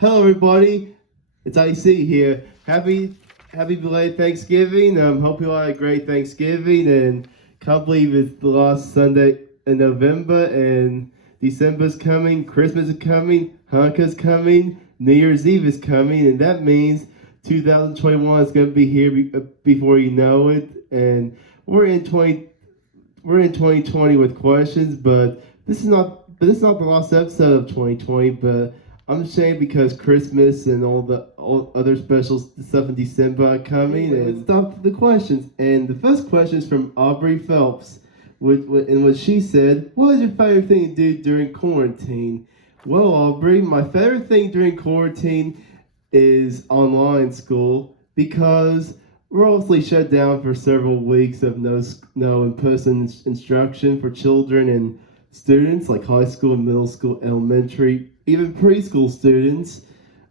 Hello, everybody. It's IC here. Happy belated Thanksgiving. Hope you all had a great Thanksgiving, and can't believe it's the last Sunday in November, and December's coming, Christmas is coming, Hanukkah's coming, New Year's Eve is coming, and that means 2021 is going to be here before you know it. And we're in 2020 with questions, but this is not the last episode of 2020. But I'm ashamed because Christmas and all other special stuff in December are coming. And let's start the questions. And the first question is from Aubrey Phelps, in which she said, "What is your favorite thing to do during quarantine?" Well, Aubrey, my favorite thing during quarantine is online school because we're obviously shut down for several weeks of no in-person instruction for children and students like high school, middle school, elementary, even preschool students,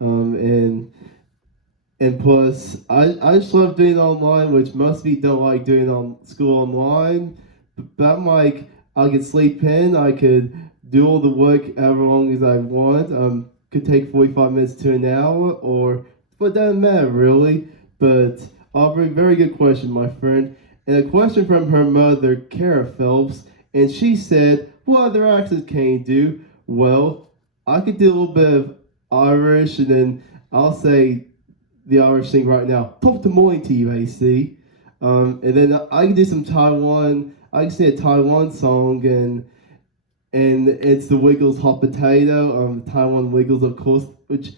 and plus I just love doing it online, which most people don't like doing on school online. But I'm like, I could sleep in, I could do all the work however long as I want. Could take 45 minutes to an hour, but it doesn't matter really. But Aubrey, very good question, my friend. And a question from her mother, Kara Phelps, and she said, "What other accents can you do?" Well, I could do a little bit of Irish, and then I'll say the Irish thing right now. Top to morning to you, AC. And then I can do some Taiwan. I can sing a Taiwan song, and it's the Wiggles Hot Potato. The Taiwan Wiggles, of course, which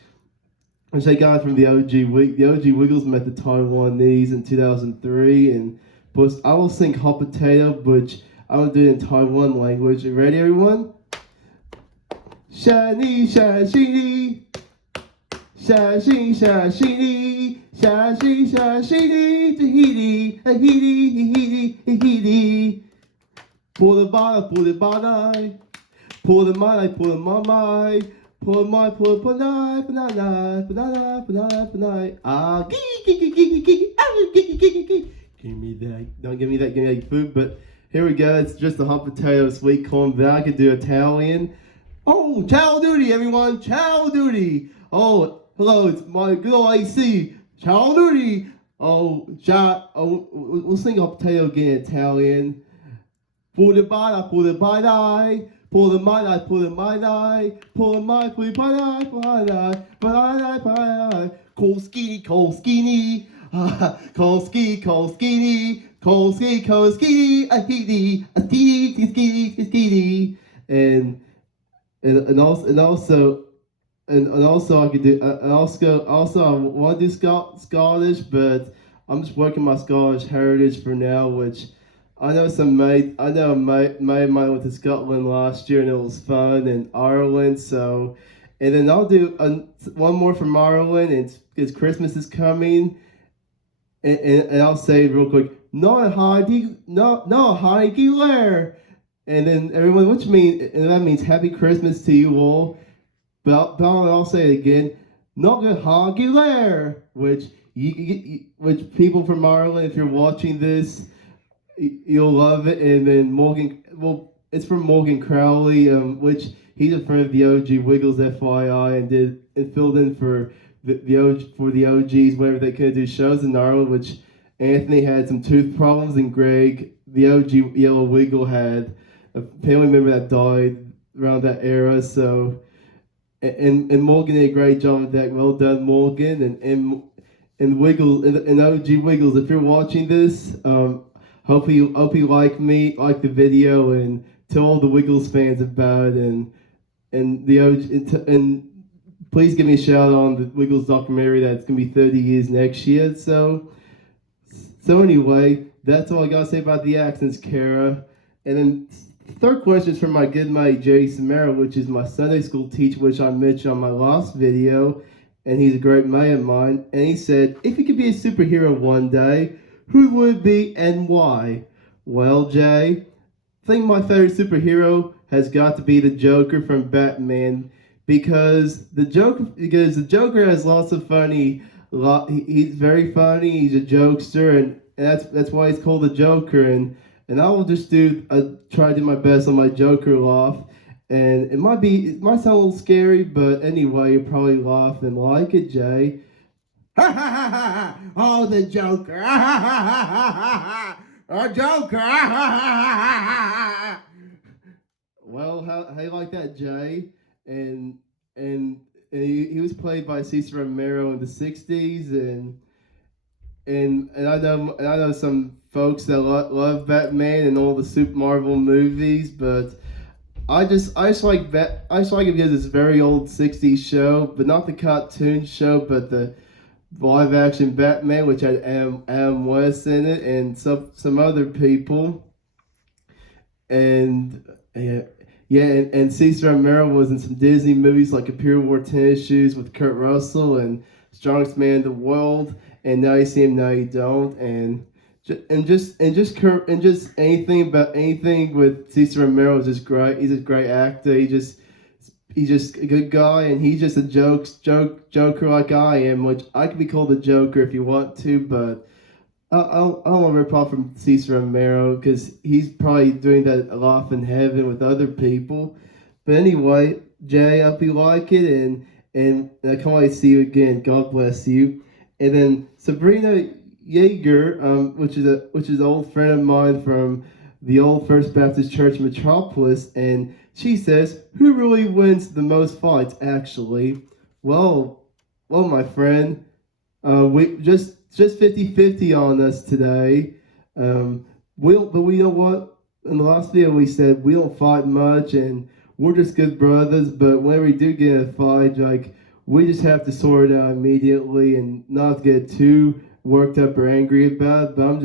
they got from the OG Wiggles met the Taiwanese in 2003, and plus I will sing Hot Potato, which I will do it in Taiwan language. You ready, everyone? Shani shashini, shashi shashini, shashi shashini, tahiti, tahiti, tahiti. Pull the bada, pull the bada, pull the mai, pull the mai. Pull my pull panai panai panai panai panai ah give me that, don't give me that, give me that food. But here we go, it's just a hot potato sweet corn, but I could do Italian. Oh, ciao duty, everyone, ciao duty. Oh, hello, it's my good old AC, ciao duty. We'll sing hot potato again in Italian. Pull the bada, pull the bada. Pull the my, pull the my, pull the my, pull the my, cold skinny, cold skinny, cold ski, cold skinny, cold ski, cold skinny, a teeny, skinny, skinny, and also I could do also I want to do Scottish, but I'm just working my Scottish heritage for now, which I know a mate mine went to Scotland last year and it was fun, and Ireland. So, and then I'll do one more from Ireland. And it's Christmas is coming, and I'll say it real quick. No hidey lair. And then everyone, which mean and that means Happy Christmas to you all. But I'll say it again. Not good hoggy lair, which people from Ireland, if you're watching this, you'll love it. And then it's from Morgan Crowley, which he's a friend of the OG Wiggles, FYI, and filled in for the OGs whenever they couldn't do shows in Ireland. Which Anthony had some tooth problems, and Greg, the OG Yellow Wiggle, had a family member that died around that era. So, and Morgan did a great job with that. Well done, Morgan, and Wiggles and OG Wiggles. If you're watching this, hope you like the video, and tell all the Wiggles fans about it, and the OG, and please give me a shout out on the Wiggles documentary that's gonna be 30 years next year. So anyway, that's all I gotta say about the accents, Kara. And then third question is from my good mate Jerry Samara, which is my Sunday school teacher, which I mentioned on my last video, and he's a great mate of mine. And he said, if you could be a superhero one day, who would it be and why? Well, Jay, I think my favorite superhero has got to be the Joker from Batman, because the Joker has lots of funny. He's very funny. He's a jokester, and that's why he's called the Joker. And I will just try to do my best on my Joker laugh. And it might sound a little scary, but anyway, you probably laugh and like it, Jay. Ha ha ha ha! Oh, the Joker! Ha ha ha ha ha! A Joker! Ha ha ha ha ha! Well, how you like that, Jay? And and, he was played by Cesar Romero in the '60s, and I know some folks that love Batman and all the Super Marvel movies, but I just like I just like it because it's a very old '60s show, but not the cartoon show, but the live action Batman, which had Adam West in it, and some other people, and yeah, yeah, and Cesar Romero was in some Disney movies like Imperial War Tennis Shoes with Kurt Russell and Strongest Man in the World, and Now You See Him, Now You Don't, and just anything with Cesar Romero is just great. He's a great actor. He's just a good guy, and he's just a joker like I am, which I could be called a joker if you want to, but I don't want to rip off from Cesar Romero because he's probably doing that a lot in heaven with other people. But anyway, Jay, I hope you like it, and I can't wait to see you again. God bless you. And then Sabrina Yeager, which is an old friend of mine from the old First Baptist Church Metropolis, and she says, "Who really wins the most fights?" Actually, well, my friend, we just 50-50 on us today. But we know what? In the last video we said we don't fight much and we're just good brothers. But when we do get in a fight, like we just have to sort it out immediately and not get too worked up or angry about it. But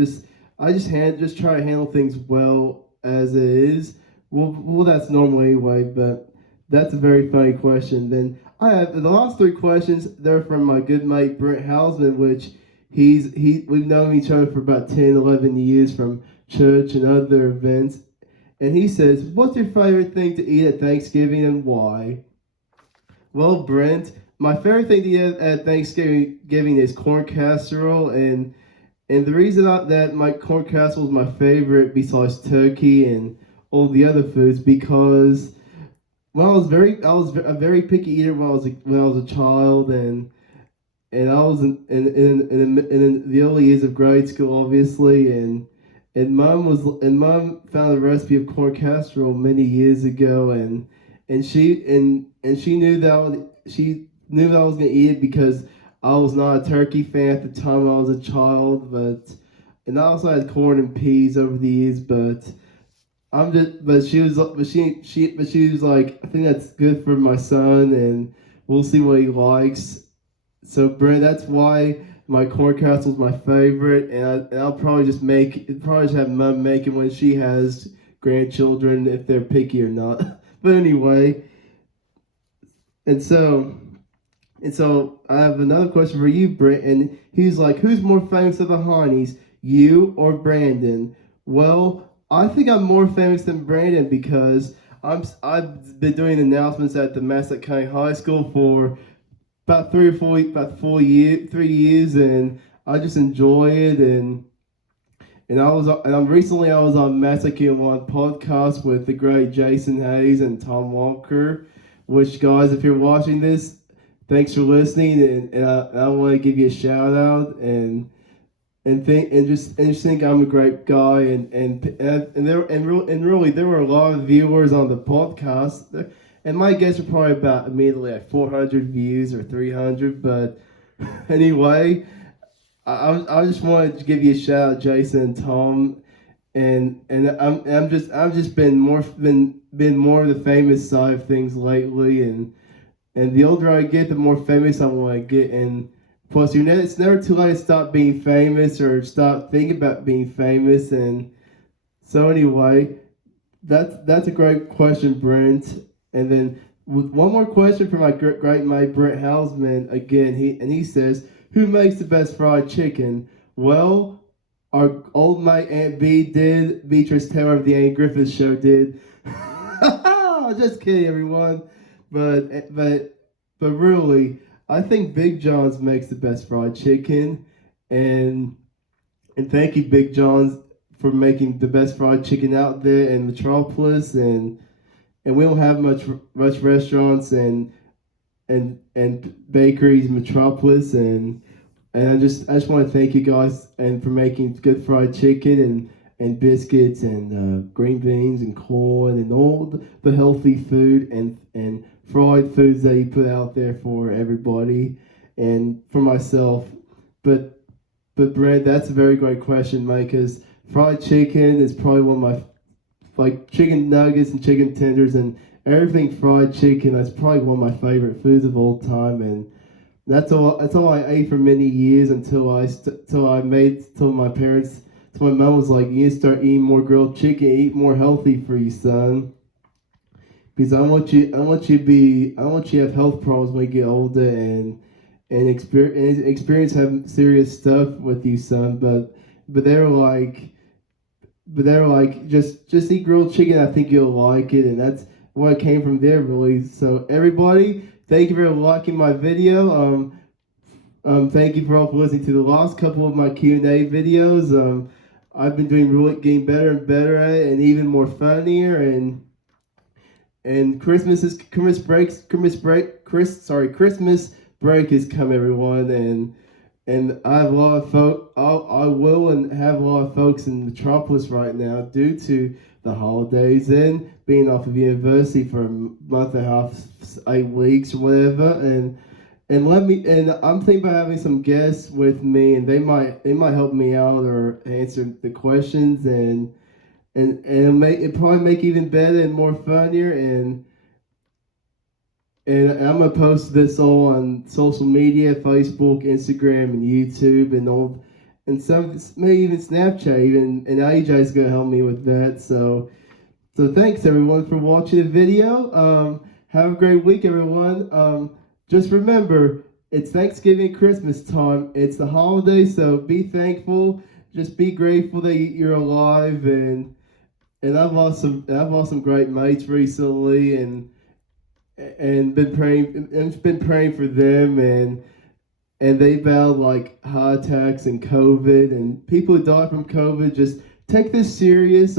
I just try to handle things well as it is. Well, that's normal anyway. But that's a very funny question. Then I have the last three questions. They're from my good mate Brent Hausman, which we've known each other for about 10, 11 years from church and other events. And he says, "What's your favorite thing to eat at Thanksgiving and why?" Well, Brent, my favorite thing to eat at Thanksgiving is corn casserole, and the reason that my corn casserole is my favorite besides turkey and all the other foods because well, I was a very picky eater when I was a child, and I was in the early years of grade school, obviously, and mom found a recipe of corn casserole many years ago, and she knew that I was gonna eat it because I was not a turkey fan at the time when I was a child, and I also had corn and peas over the years, but she was like, I think that's good for my son, and we'll see what he likes. So, Brent, that's why my corn casserole is my favorite, and I'll probably just have Mom make it when she has grandchildren, if they're picky or not. But anyway, and so I have another question for you, Brent, and he's like, who's more famous of the Heinies, you or Brandon? Well, I think I'm more famous than Brandon because I've been doing announcements at the Massac County High School for about 3 years, and I just enjoy it. Recently I was on Massacre One podcast with the great Jason Hayes and Tom Walker. Which guys, if you're watching this, thanks for listening, and I want to give you a shout out and just think I'm a great guy and really there were a lot of viewers on the podcast. And my guess are probably about immediately like 400 views or 300. But anyway, I just wanted to give you a shout out, Jason and Tom, and I'm just been more of the famous side of things lately, and the older I get, the more famous I want to get, and plus it's never too late to stop being famous or stop thinking about being famous, and so anyway, that's a great question, Brent. And then with one more question from my great mate Brent Hausman again. He says, "Who makes the best fried chicken?" Well, our old mate Aunt B did. Beatrice Taylor of the Ann Griffith Show did. Just kidding, everyone. But really, I think Big John's makes the best fried chicken, and thank you, Big John's, for making the best fried chicken out there in Metropolis, and and we don't have much restaurants and bakeries in Metropolis, and I just want to thank you guys and for making good fried chicken and biscuits and green beans and corn and all the healthy food and fried foods that you put out there for everybody and for myself. But Brent, that's a very great question, Mike, because fried chicken is probably one of my like chicken nuggets and chicken tenders and everything fried chicken. That's probably one of my favorite foods of all time, and that's all I ate for many years until my parents, till my mom was like, you need to start eating more grilled chicken, eat more healthy for you, son. Because I want you to be, I want you to have health problems when you get older and experience having serious stuff with you, son. But they were like, just eat grilled chicken. I think you'll like it, and that's where I came from there, really. So everybody, thank you for liking my video. Thank you for all for listening to the last couple of my Q&A videos. I've been doing really getting better and better at it, and even more funnier. And Christmas break has come, everyone, and I have a lot of I will and have a lot of folks in Metropolis right now due to the holidays and being off of university for a month and a half, 8 weeks or whatever, and I'm thinking about having some guests with me, and they might help me out or answer the questions, and it probably make it even better and more funnier, and I'm gonna post this all on social media, Facebook, Instagram, and YouTube, and some maybe even Snapchat, even, and AJ's gonna help me with that. So thanks everyone for watching the video. Have a great week, everyone. Just remember, it's Thanksgiving, Christmas time. It's the holidays, so be thankful. Just be grateful that you're alive, and I've lost some great mates recently, and been praying for them, and they battled like heart attacks and COVID, and people who die from COVID. Just take this serious.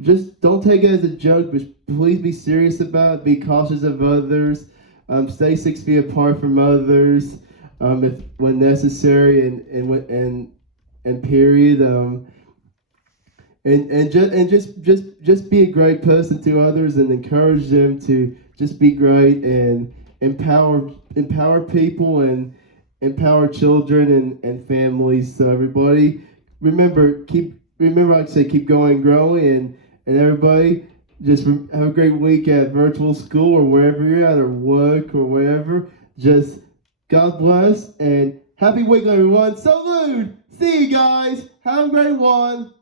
Just don't take it as a joke, but please be serious about it. Be cautious of others. Stay 6 feet apart from others, if when necessary, and period. Just be a great person to others and encourage them to just be great and empower people and empower children and families. So everybody, remember like I say, keep going, growing, and everybody just have a great week at virtual school or wherever you're at, or work or wherever. Just God bless and happy week, everyone. Salute! See you guys. Have a great one.